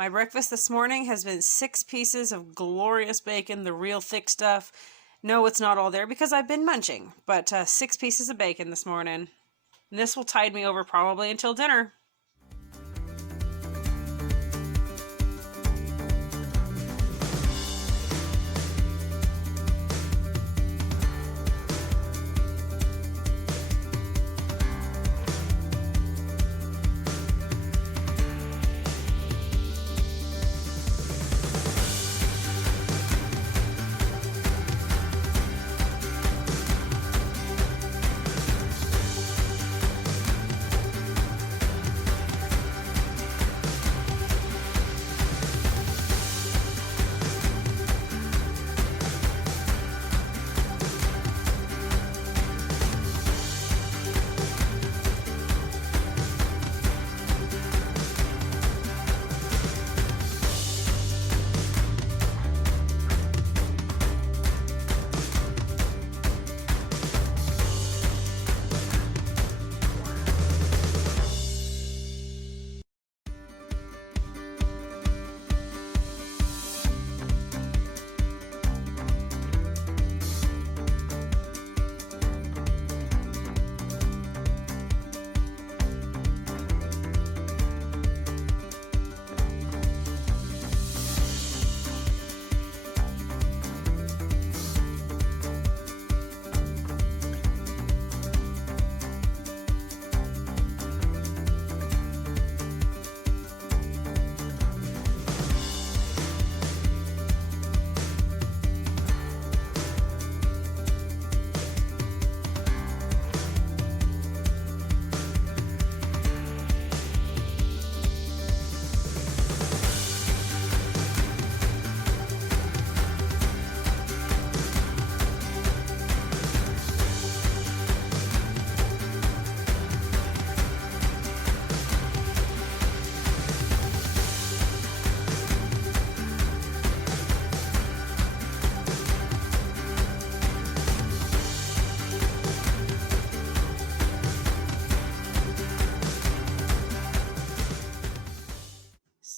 My breakfast this morning has been 6 pieces of glorious bacon, the real thick stuff. No, it's not all there because I've been munching, but 6 pieces of bacon this morning. And this will tide me over probably until dinner.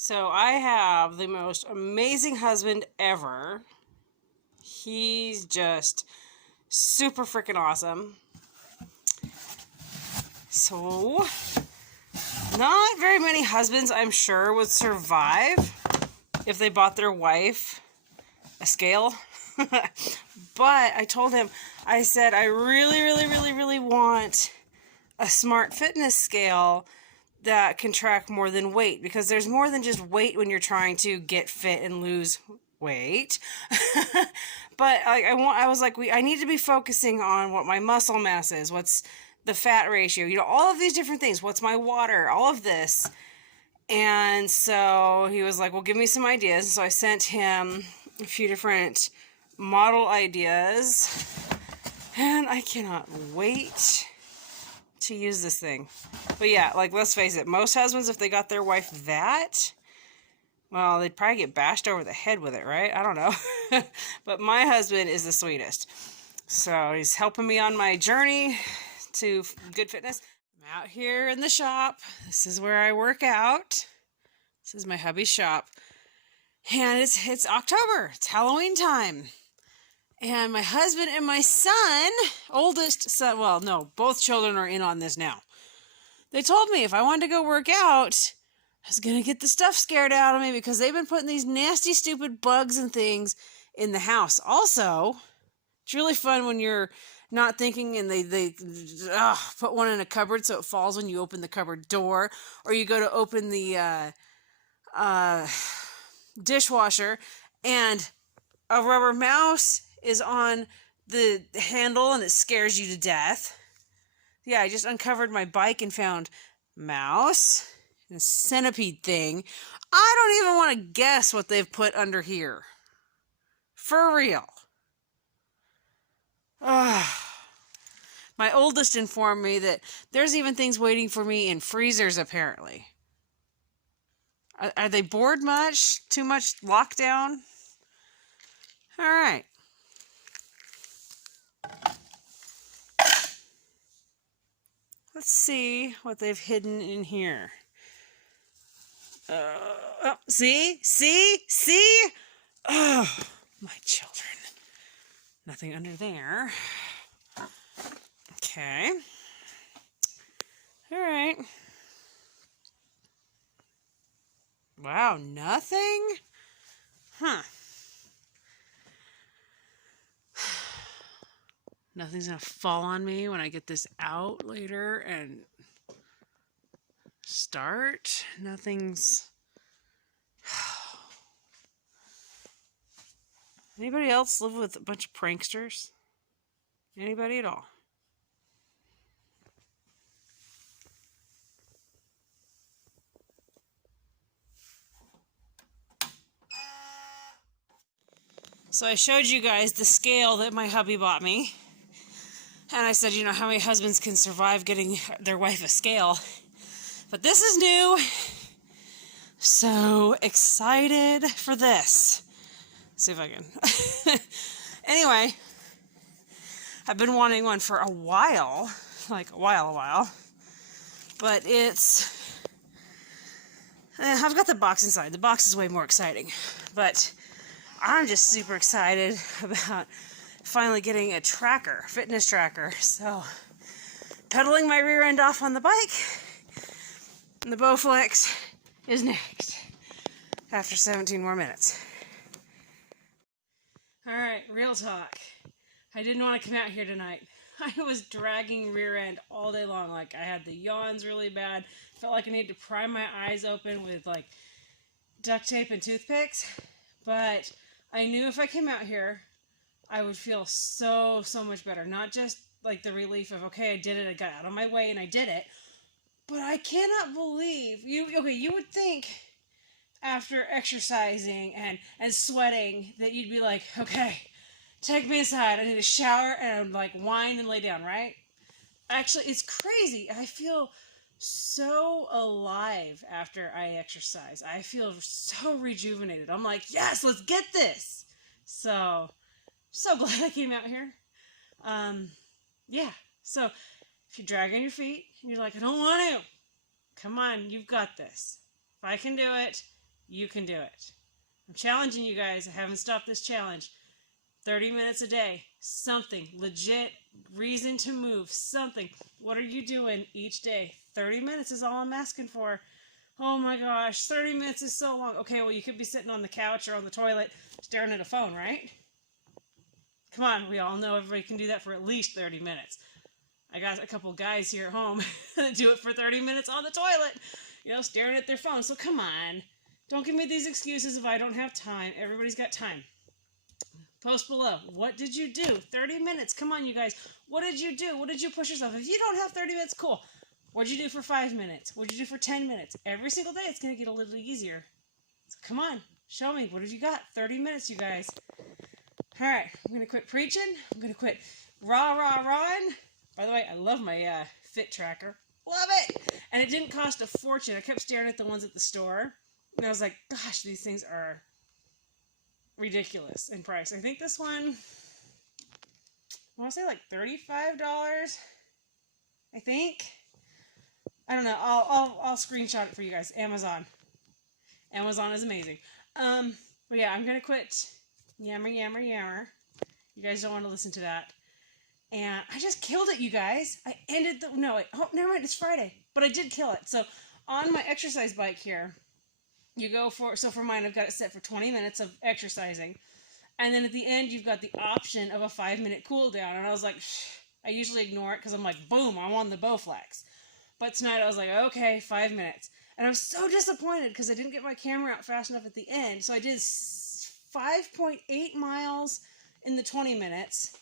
So I have the most amazing husband ever. He's just super freaking awesome. So, not very many husbands, I'm sure, would survive if they bought their wife a scale. But I told him, I said, I really want a smart fitness scale that can track more than weight, because there's more than just weight when you're trying to get fit and lose weight. But I was like, I need to be focusing on what my muscle mass is, what's the fat ratio, all of these different things, what's my water, all of this. And so he was like, well, give me some ideas. So I sent him a few different model ideas, and I cannot wait to use this thing. But yeah, like, let's face it, most husbands, if they got their wife that, well, they'd probably get bashed over the head with it, right? I don't know. But my husband is the sweetest. So he's helping me on my journey to good fitness. I'm out here in the shop. This is where I work out. This is my hubby's shop. And it's October. It's Halloween time. And my husband and my son, oldest son, well, no, both children are in on this now. They told me if I wanted to go work out, I was going to get the stuff scared out of me, because they've been putting these nasty, stupid bugs and things in the house. Also, it's really fun when you're not thinking and they put one in a cupboard so it falls when you open the cupboard door, or you go to open the dishwasher and a rubber mouse is on the handle and it scares you to death. Yeah, I just uncovered my bike and found mouse and a centipede thing. I don't even want to guess what they've put under here. For real. My oldest informed me that there's even things waiting for me in freezers, apparently. Are they bored much? Too much lockdown? All right. Let's see what they've hidden in here. Oh, see? Oh, my children. Nothing under there. Okay. All right. Wow, nothing? Huh. Nothing's gonna fall on me when I get this out later and start. Nothing's... Anybody else live with a bunch of pranksters? Anybody at all? So I showed you guys the scale that my hubby bought me. And I said, you know, how many husbands can survive getting their wife a scale? But this is new. So excited for this. See if I can. Anyway, I've been wanting one for a while. Like a while. But it's... I've got the box inside. The box is way more exciting. But I'm just super excited about finally getting a tracker, fitness tracker. So, pedaling my rear end off on the bike, and the Bowflex is next after 17 more minutes. Alright, real talk. I didn't want to come out here tonight. I was dragging rear end all day long. Like, I had the yawns really bad. Felt like I needed to pry my eyes open with, like, duct tape and toothpicks. But I knew if I came out here, I would feel so much better. Not just, like, the relief of, okay, I did it, I got out of my way and I did it. But I cannot believe, you would think after exercising and sweating that you'd be like, okay, take me inside, I need a shower, and like whine and lay down, right? Actually, it's crazy. I feel so alive after I exercise. I feel so rejuvenated. I'm like, yes, let's get this. So glad I came out here. Yeah, so if you drag on your feet and you're like, I don't want to, come on, you've got this. If I can do it, you can do it. I'm challenging you guys. I haven't stopped this challenge. 30 minutes a day, something, legit reason to move, something. What are you doing each day? 30 minutes is all I'm asking for. Oh my gosh, 30 minutes is so long. Okay, well, you could be sitting on the couch or on the toilet staring at a phone, right? Come on, we all know everybody can do that for at least 30 minutes. I got a couple guys here at home that do it for 30 minutes on the toilet, you know, staring at their phone. So come on, don't give me these excuses if I don't have time. Everybody's got time. Post below. What did you do? 30 minutes. Come on, you guys. What did you do? What did you push yourself? If you don't have 30 minutes, cool. What did you do for 5 minutes? What did you do for 10 minutes? Every single day, it's going to get a little easier. So come on. Show me. What have you got? 30 minutes, you guys. All right. I'm going to quit preaching. I'm going to quit rawing. By the way, I love my fit tracker. Love it. And it didn't cost a fortune. I kept staring at the ones at the store. And I was like, gosh, these things are ridiculous in price. I think this one, I want to say like $35. I think. I don't know. I'll screenshot it for you guys. Amazon is amazing. But yeah, I'm gonna quit yammer. You guys don't want to listen to that. And I just killed it, you guys. I ended the never mind. It's Friday, but I did kill it. So on my exercise bike here, you go for mine, I've got it set for 20 minutes of exercising. And then at the end, you've got the option of a 5-minute cool down. And I was like, I usually ignore it because I'm like, boom, I'm on the Bowflex. But tonight I was like, okay, 5 minutes. And I'm so disappointed because I didn't get my camera out fast enough at the end. So I did 5.8 miles in the 20 minutes.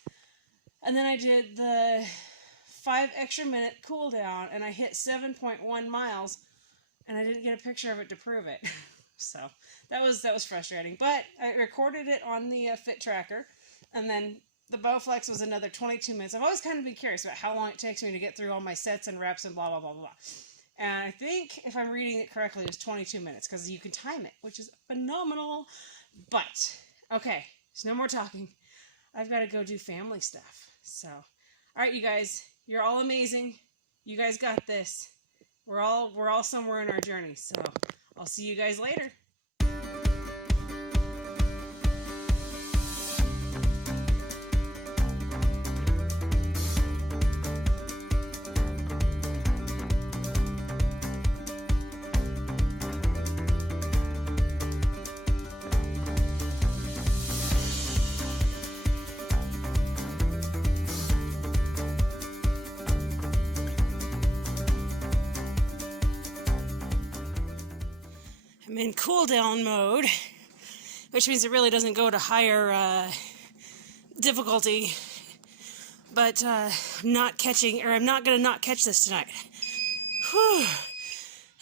And then I did the 5 extra minute cool down and I hit 7.1 miles. And I didn't get a picture of it to prove it. So that was frustrating. But I recorded it on the Fit Tracker. And then the Bowflex was another 22 minutes. I've always kind of been curious about how long it takes me to get through all my sets and reps and blah, blah, blah, blah. And I think, if I'm reading it correctly, it was 22 minutes. Because you can time it, which is phenomenal. But, okay, there's no more talking. I've got to go do family stuff. So, all right, you guys. You're all amazing. You guys got this. We're all somewhere in our journey, so I'll see you guys later. I'm in cool down mode, which means it really doesn't go to higher difficulty, but I'm not gonna not catch this tonight. Whew.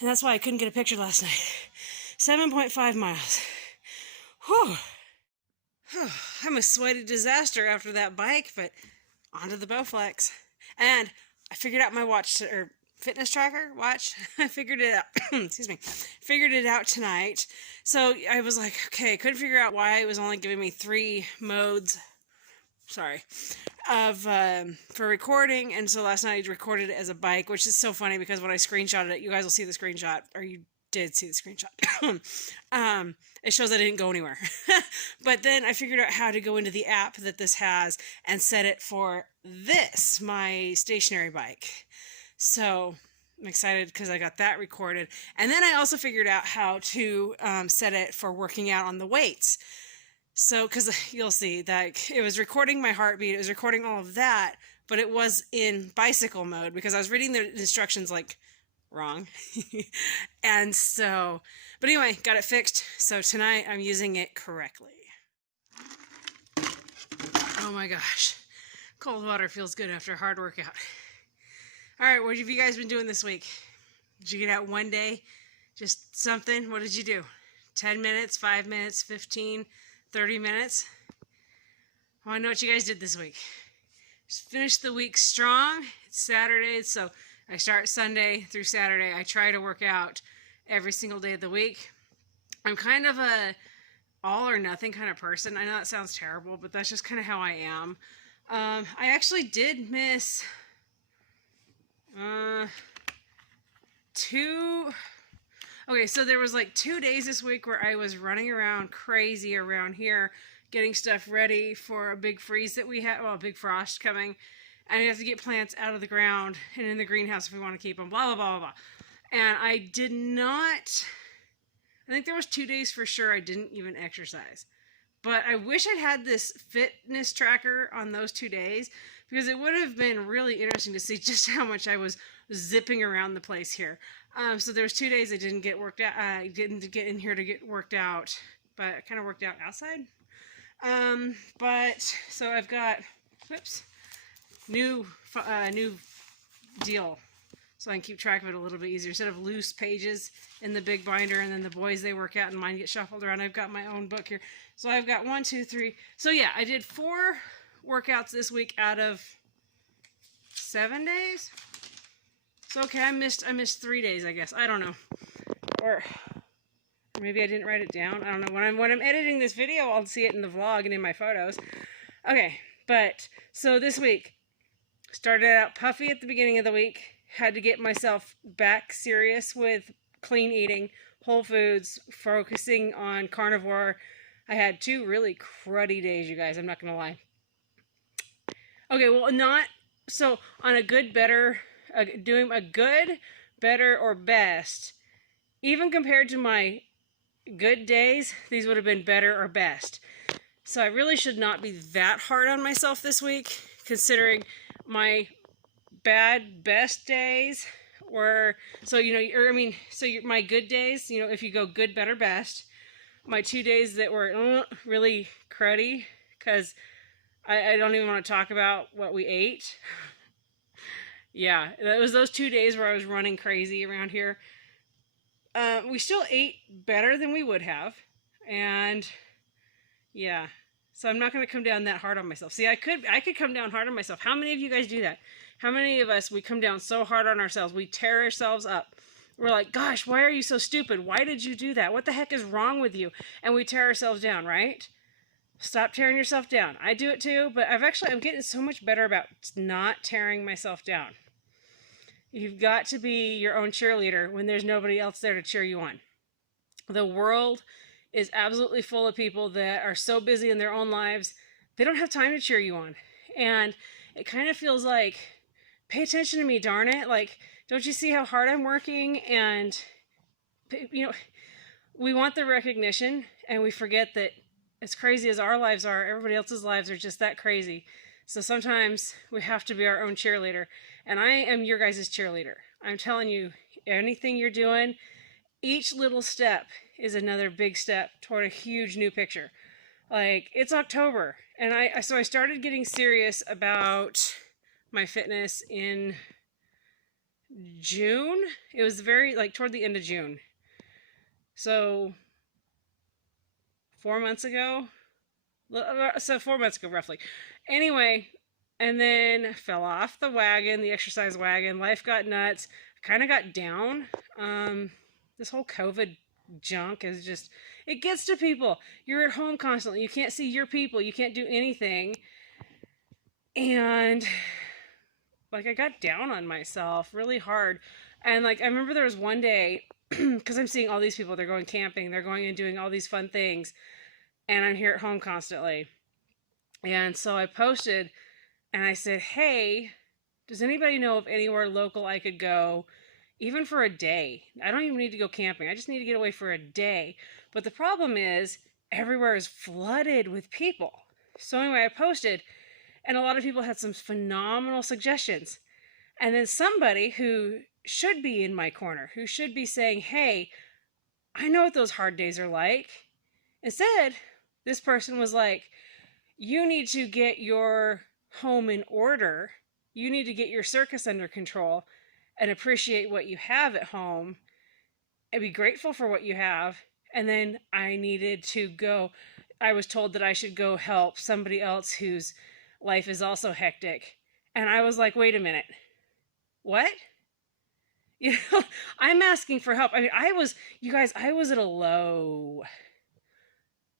And that's why I couldn't get a picture last night. 7.5 miles. Whew. I'm a sweaty disaster after that bike, but onto the Bowflex. And I figured out my fitness tracker watch. I figured it out. Excuse me. Figured it out tonight. So I was like, okay, couldn't figure out why it was only giving me 3 modes. Sorry, for recording. And so last night I recorded it as a bike, which is so funny because when I screenshotted it, you guys will see the screenshot, or you did see the screenshot. It shows I didn't go anywhere. But then I figured out how to go into the app that this has and set it for this, my stationary bike. So I'm excited because I got that recorded. And then I also figured out how to set it for working out on the weights. So, because you'll see that it was recording my heartbeat, it was recording all of that, but it was in bicycle mode because I was reading the instructions like wrong. And so, but anyway, got it fixed. So tonight I'm using it correctly. Oh my gosh. Cold water feels good after a hard workout. All right, what have you guys been doing this week? Did you get out one day? Just something? What did you do? 10 minutes, 5 minutes, 15, 30 minutes? I want to know what you guys did this week. Just finished the week strong. It's Saturday, so I start Sunday through Saturday. I try to work out every single day of the week. I'm kind of a all or nothing kind of person. I know that sounds terrible, but that's just kind of how I am. I actually did miss okay, so there was like 2 days this week where I was running around crazy around here getting stuff ready for a big freeze that we had, well, a big frost coming, and we have to get plants out of the ground and in the greenhouse if we want to keep them, blah, blah, blah, blah, blah. And I did not, I think there was 2 days for sure I didn't even exercise. But I wish I'd had this fitness tracker on those 2 days because it would have been really interesting to see just how much I was zipping around the place here. So there was 2 days I didn't get worked out. I didn't get in here to get worked out, but I kind of worked out outside. But so I've got, whoops, new deal. So I can keep track of it a little bit easier. Instead of loose pages in the big binder and then the boys, they work out and mine get shuffled around. I've got my own book here. So I've got 1, 2, 3. So yeah, I did 4 workouts this week out of 7 days. So okay, I missed 3 days, I guess. I don't know. Or maybe I didn't write it down. I don't know. When I'm editing this video, I'll see it in the vlog and in my photos. Okay, but so this week started out puffy at the beginning of the week. Had to get myself back serious with clean eating, whole foods, focusing on carnivore. I had 2 really cruddy days, you guys. I'm not going to lie. Okay, well, so on a good, better, doing a good, better, or best, even compared to my good days, these would have been better or best. So I really should not be that hard on myself this week, considering my best days were, so, you know, or I mean, so my good days, you know, if you go good, better, best, my 2 days that were really cruddy, because I don't even want to talk about what we ate. Yeah, it was those 2 days where I was running crazy around here. We still ate better than we would have, and yeah, so I'm not going to come down that hard on myself. See, I could come down hard on myself. How many of you guys do that? How many of us, we come down so hard on ourselves, we tear ourselves up. We're like, gosh, why are you so stupid? Why did you do that? What the heck is wrong with you? And we tear ourselves down, right? Stop tearing yourself down. I do it too, but I'm getting so much better about not tearing myself down. You've got to be your own cheerleader when there's nobody else there to cheer you on. The world is absolutely full of people that are so busy in their own lives, they don't have time to cheer you on. And it kind of feels like, pay attention to me, darn it. Like, don't you see how hard I'm working? And, you know, we want the recognition, and we forget that as crazy as our lives are, everybody else's lives are just that crazy. So sometimes we have to be our own cheerleader. And I am your guys' cheerleader. I'm telling you, anything you're doing, each little step is another big step toward a huge new picture. Like, it's October, and I started getting serious about my fitness in June. It was very, like, toward the end of June. So 4 months ago. So 4 months ago, roughly. Anyway, and then fell off the wagon, the exercise wagon. Life got nuts. Kind of got down. This whole COVID junk is just, it gets to people. You're at home constantly. You can't see your people. You can't do anything. And like, I got down on myself really hard. And like, I remember there was one day, because I'm seeing all these people, they're going camping, they're going and doing all these fun things, and I'm here at home constantly. And so I posted and I said, hey, does anybody know of anywhere local I could go, even for a day? I don't even need to go camping. I just need to get away for a day. But the problem is, everywhere is flooded with people. So anyway, I posted, and a lot of people had some phenomenal suggestions. And then somebody who should be in my corner, who should be saying, hey, I know what those hard days are like. Instead, this person was like, you need to get your home in order. You need to get your circus under control and appreciate what you have at home and be grateful for what you have. And then I needed to go, I was told that I should go help somebody else whose life is also hectic. And I was like, wait a minute, what? You know, I'm asking for help. I mean, you guys, I was at a low.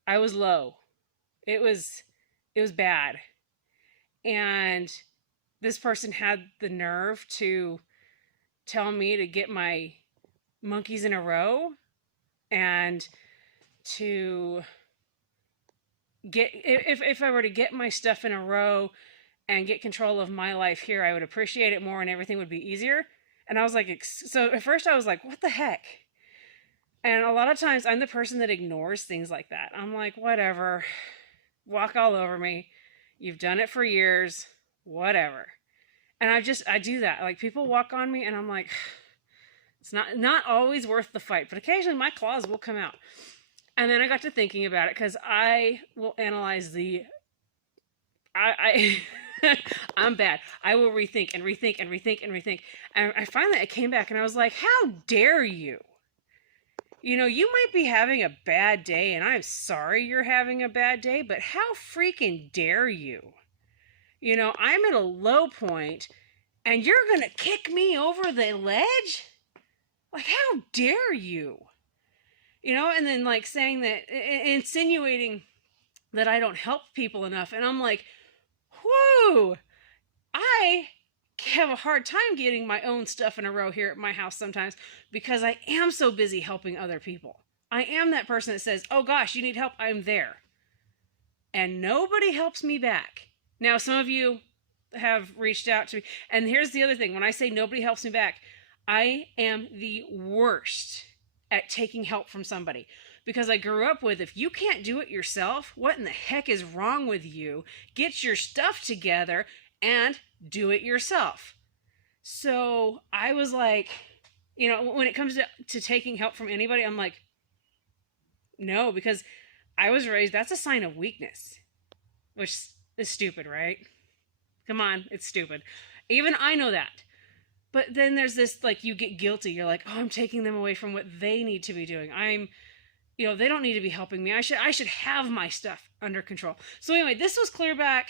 I was low. It was bad. And this person had the nerve to tell me to get my monkeys in a row and to get, if I were to get my stuff in a row and get control of my life here, I would appreciate it more and everything would be easier. And I was like, so at first I was like, what the heck? And a lot of times I'm the person that ignores things like that. I'm like, whatever, walk all over me. You've done it for years, whatever. And I do that. Like, people walk on me and I'm like, it's not always worth the fight, but occasionally my claws will come out. And then I got to thinking about it, because I will analyze I'm bad. I will rethink and rethink and rethink and rethink. And I finally, I came back and I was like, how dare you? You know, you might be having a bad day, and I'm sorry you're having a bad day, but how freaking dare you? You know, I'm at a low point, and you're going to kick me over the ledge? Like, how dare you? You know, and then like saying that, insinuating that I don't help people enough. And I'm like, whoo, I have a hard time getting my own stuff in a row here at my house sometimes, because I am so busy helping other people. I am that person that says, oh gosh, you need help, I'm there. And nobody helps me back. Now, some of you have reached out to me. And here's the other thing. When I say nobody helps me back, I am the worst at taking help from somebody. Because I grew up with, if you can't do it yourself, what in the heck is wrong with you? Get your stuff together and do it yourself. So I was like, you know, when it comes to taking help from anybody, I'm like, no, because I was raised, that's a sign of weakness, which is stupid, right? Come on, it's stupid. Even I know that. But then there's this, like, you get guilty. You're like, oh, I'm taking them away from what they need to be doing. You know, they don't need to be helping me. I should have my stuff under control. So anyway, this was clear back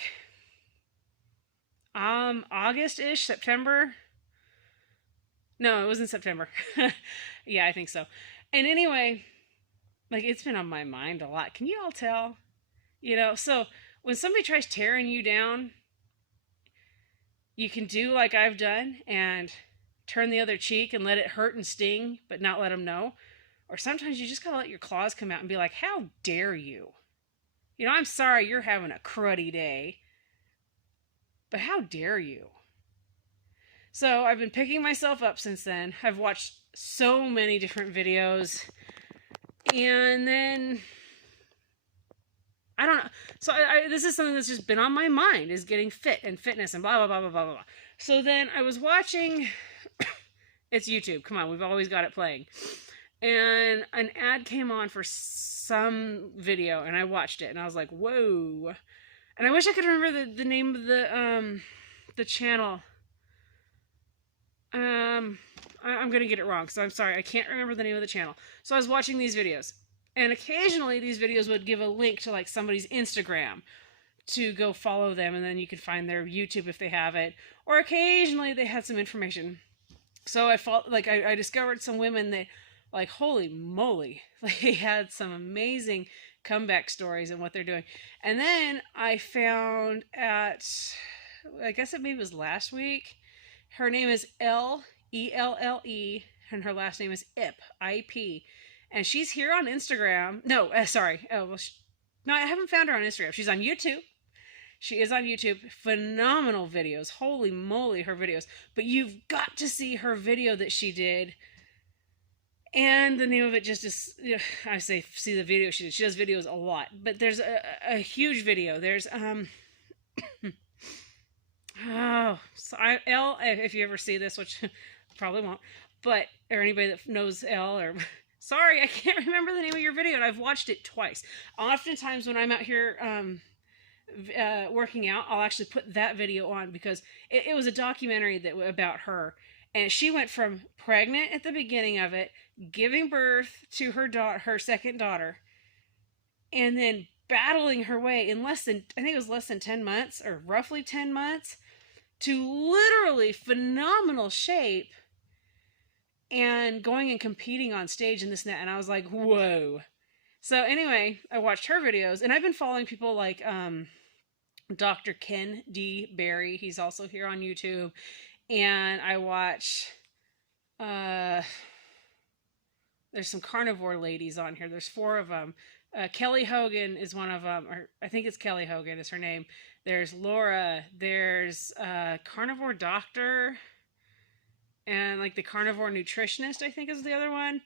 August-ish, September. No, it was in September. Yeah, I think so. And anyway, like, it's been on my mind a lot. Can you all tell? You know, so when somebody tries tearing you down, you can do like I've done and turn the other cheek and let it hurt and sting, but not let them know. Or sometimes you just gotta let your claws come out and be like, how dare you? You know, I'm sorry you're having a cruddy day, but how dare you? So I've been picking myself up since then. I've watched so many different videos. And then, I don't know. So this is something that's just been on my mind, is getting fit and fitness and blah, blah, blah, blah, blah, blah. So then I was watching, it's YouTube. Come on, we've always got it playing. And an ad came on for some video, and I watched it, and I was like, whoa. And I wish I could remember the name of the channel. I'm going to get it wrong, so I'm sorry. I can't remember the name of the channel. So I was watching these videos, and occasionally these videos would give a link to like somebody's Instagram to go follow them, and then you could find their YouTube if they have it. Or occasionally they had some information. So I discovered some women that, like, holy moly, they had some amazing comeback stories and what they're doing. And then I found I guess it maybe was last week, her name is Elle, and her last name is Ip, I-P. And she's here on Instagram. No, sorry. No, I haven't found her on Instagram. She's on YouTube. She is on YouTube. Phenomenal videos. Holy moly, her videos. But you've got to see her video that she did. And the name of it just is, I say see the video she did. She does videos a lot. But there's a huge video. There's, Elle, if you ever see this, which probably won't, but, or anybody that knows Elle, or, sorry, I can't remember the name of your video, and I've watched it twice. Oftentimes when I'm out here, working out, I'll actually put that video on, because it was a documentary about her, and she went from pregnant at the beginning of it, giving birth to her second daughter, and then battling her way in I think it was less than 10 months, or roughly 10 months, to literally phenomenal shape, and going and competing on stage and this and that, and I was like, whoa. So anyway, I watched her videos, and I've been following people like Dr. Ken D. Berry. He's also here on YouTube. And I watch, there's some carnivore ladies on here. There's 4 of them. Kelly Hogan is one of them, or I think it's Kelly Hogan is her name. There's Laura. There's Carnivore Doctor, and like the Carnivore Nutritionist, I think is the other one.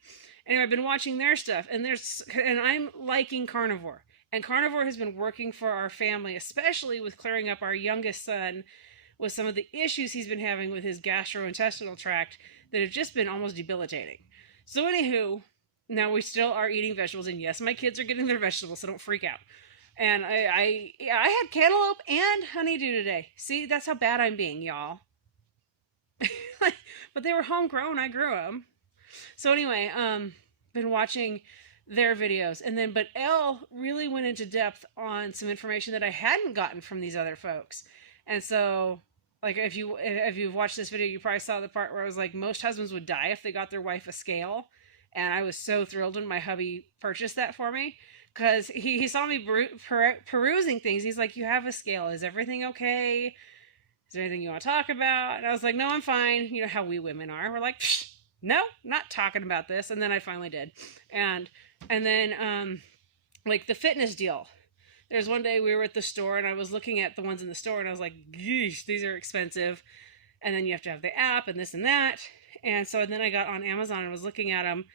Anyway, I've been watching their stuff, and I'm liking carnivore. And carnivore has been working for our family, especially with clearing up our youngest son with some of the issues he's been having with his gastrointestinal tract that have just been almost debilitating. So anywho, now we still are eating vegetables, and yes, my kids are getting their vegetables, so don't freak out. And I had cantaloupe and honeydew today. See, that's how bad I'm being, y'all. But they were homegrown. I grew them. So anyway, been watching their videos, and then, but Elle really went into depth on some information that I hadn't gotten from these other folks. And so, like, if you've watched this video, you probably saw the part where I was like, most husbands would die if they got their wife a scale. And I was so thrilled when my hubby purchased that for me, because he saw me perusing things. He's like, you have a scale. Is everything okay? Is there anything you want to talk about? And I was like, no, I'm fine. You know how we women are. We're like, no, not talking about this. And then I finally did. And then, like the fitness deal. There's one day we were at the store, and I was looking at the ones in the store, and I was like, geesh, these are expensive. And then you have to have the app and this and that. And so then I got on Amazon and was looking at them.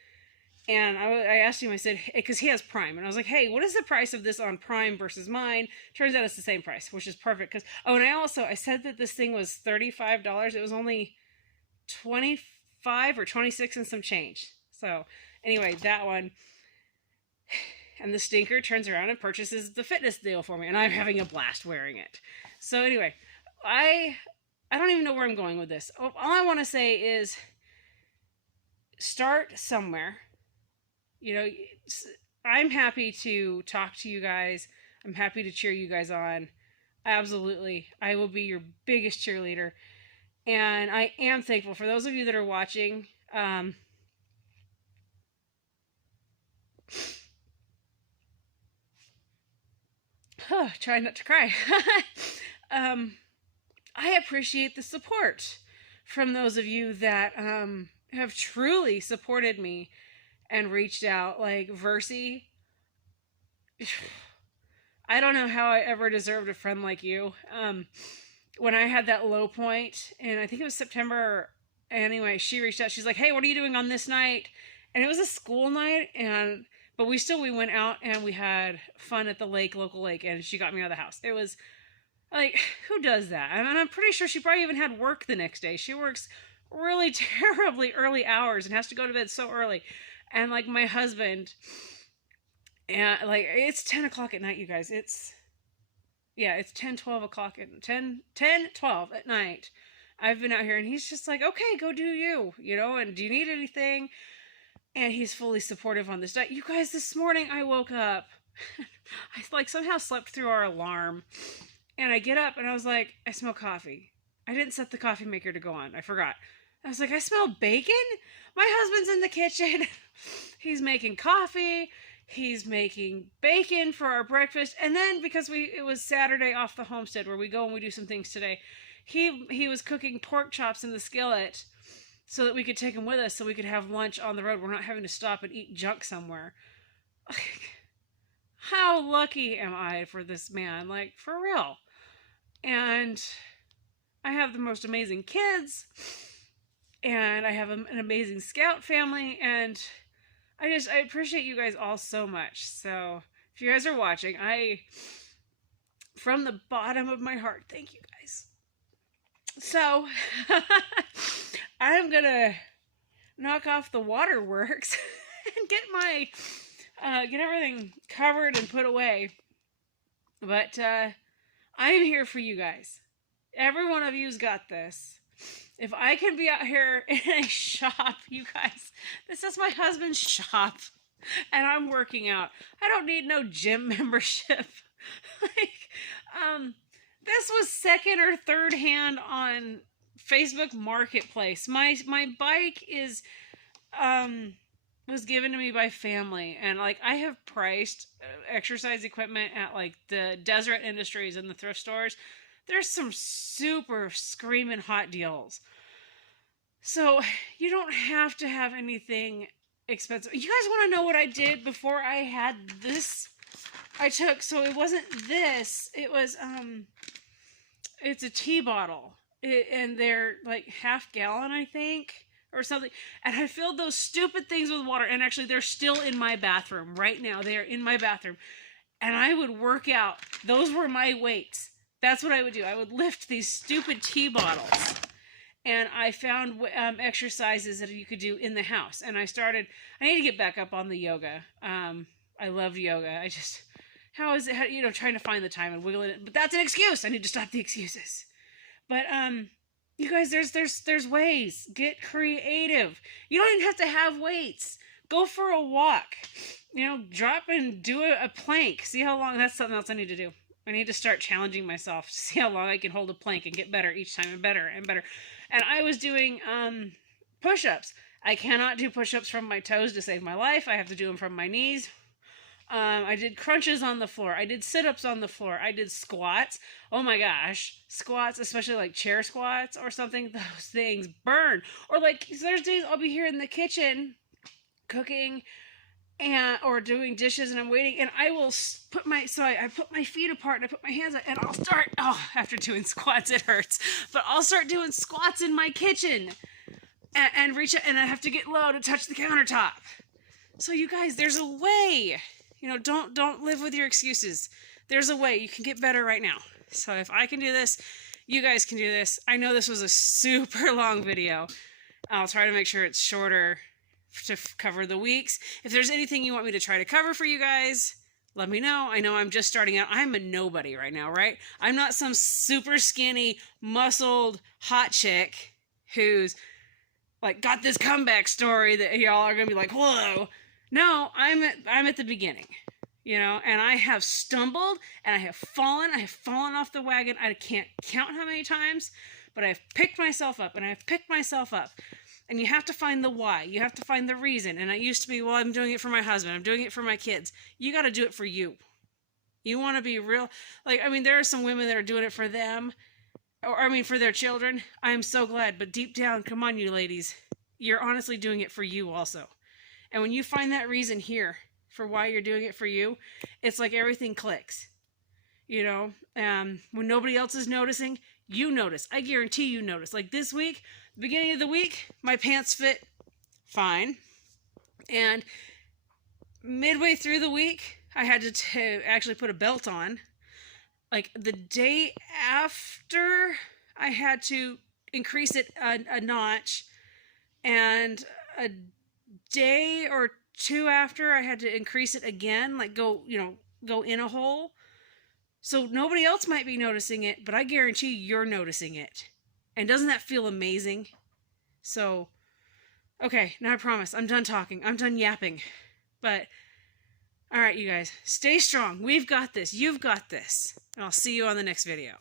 And I asked him, I said, because he has Prime. And I was like, hey, what is the price of this on Prime versus mine? Turns out it's the same price, which is perfect. Because, oh, and I said that this thing was $35. It was only $25 or $26 and some change. So anyway, that one. And the stinker turns around and purchases the fitness deal for me. And I'm having a blast wearing it. So anyway, I don't even know where I'm going with this. All I want to say is start somewhere. You know, I'm happy to talk to you guys. I'm happy to cheer you guys on. Absolutely. I will be your biggest cheerleader. And I am thankful for those of you that are watching. Try not to cry. I appreciate the support from those of you that have truly supported me and reached out. Like, Versi, I don't know how I ever deserved a friend like you. When I had that low point, and I think it was September, anyway, she reached out. She's like, hey, what are you doing on this night? And it was a school night, but we went out and we had fun at the lake, local lake, and she got me out of the house. It was like, who does that? I mean, I'm pretty sure she probably even had work the next day. She works really terribly early hours and has to go to bed so early. And like my husband, and like it's 10 o'clock at night, you guys. It's 10, 12 o'clock at 10, 12 at night. I've been out here and he's just like, okay, go do you, and do you need anything? And he's fully supportive on this diet. You guys, this morning I woke up. I like somehow slept through our alarm. And I get up and I was like, I smell coffee. I didn't set the coffee maker to go on. I forgot. I was like, I smell bacon? My husband's in the kitchen. He's making coffee. He's making bacon for our breakfast. And then because it was Saturday off the homestead where we go and we do some things today, he was cooking pork chops in the skillet so that we could take them with us so we could have lunch on the road. We're not having to stop and eat junk somewhere. How lucky am I for this man? Like, for real. And I have the most amazing kids, and I have an amazing scout family, and I appreciate you guys all so much. So if you guys are watching, from the bottom of my heart, thank you guys. So I'm gonna knock off the waterworks and get everything covered and put away. But I'm here for you guys. Every one of you's got this. If I can be out here in a shop, you guys, this is my husband's shop, and I'm working out. I don't need no gym membership. This was second or third hand on Facebook Marketplace. My bike was given to me by family, and like I have priced exercise equipment at like the Deseret Industries and the thrift stores. There's some super screaming hot deals. So you don't have to have anything expensive. You guys want to know what I did before I had this? So it wasn't this. It was it's a tea bottle, and they're like half gallon, I think, or something. And I filled those stupid things with water, and actually they're still in my bathroom right now. They are in my bathroom, and I would work out. Those were my weights. That's what I would do. I would lift these stupid tea bottles, and I found exercises that you could do in the house. And I need to get back up on the yoga. I loved yoga. How is it, trying to find the time and wiggle it. But that's an excuse. I need to stop the excuses. But, you guys, there's ways. Get creative. You don't even have to have weights. Go for a walk. Drop and do a plank. See how long. That's something else I need to do. I need to start challenging myself to see how long I can hold a plank and get better each time, and better and better. And I was doing push-ups. I cannot do push-ups from my toes to save my life. I have to do them from my knees. I did crunches on the floor. I did sit-ups on the floor. I did squats. Oh my gosh. Squats, especially like chair squats or something. Those things burn. Or like there's days I'll be here in the kitchen cooking or doing dishes, and I'm waiting, and I will I put my feet apart and I put my hands up, and I'll start, after doing squats it hurts, but I'll start doing squats in my kitchen and reach out, and I have to get low to touch the countertop. So you guys, there's a way. Don't live with your excuses. There's a way. You can get better right now. So if I can do this, you guys can do this. I know this was a super long video. I'll try to make sure it's shorter to cover the weeks. If there's anything you want me to try to cover for you guys, let me know. I know I'm just starting out. I'm a nobody right now, right? I'm not some super skinny, muscled, hot chick who's like got this comeback story that y'all are gonna be like, whoa. No, I'm at the beginning, and I have stumbled and I have fallen off the wagon. I can't count how many times, but I've picked myself up and I've picked myself up. And you have to find the why. You have to find the reason. And it used to be, well, I'm doing it for my husband. I'm doing it for my kids. You got to do it for you. You want to be real. There are some women that are doing it for them. For their children. I'm so glad. But deep down, come on, you ladies. You're honestly doing it for you also. And when you find that reason here for why you're doing it for you, it's like everything clicks. You know, when nobody else is noticing, you notice. I guarantee you notice. Like this week, beginning of the week, my pants fit fine. And midway through the week, I had to actually put a belt on. Like the day after, I had to increase it a notch. And a day or two after, I had to increase it again, like go in a hole. So nobody else might be noticing it, but I guarantee you're noticing it. And doesn't that feel amazing? So, okay, now I promise, I'm done talking. I'm done yapping. But, all right, you guys, stay strong. We've got this. You've got this. And I'll see you on the next video.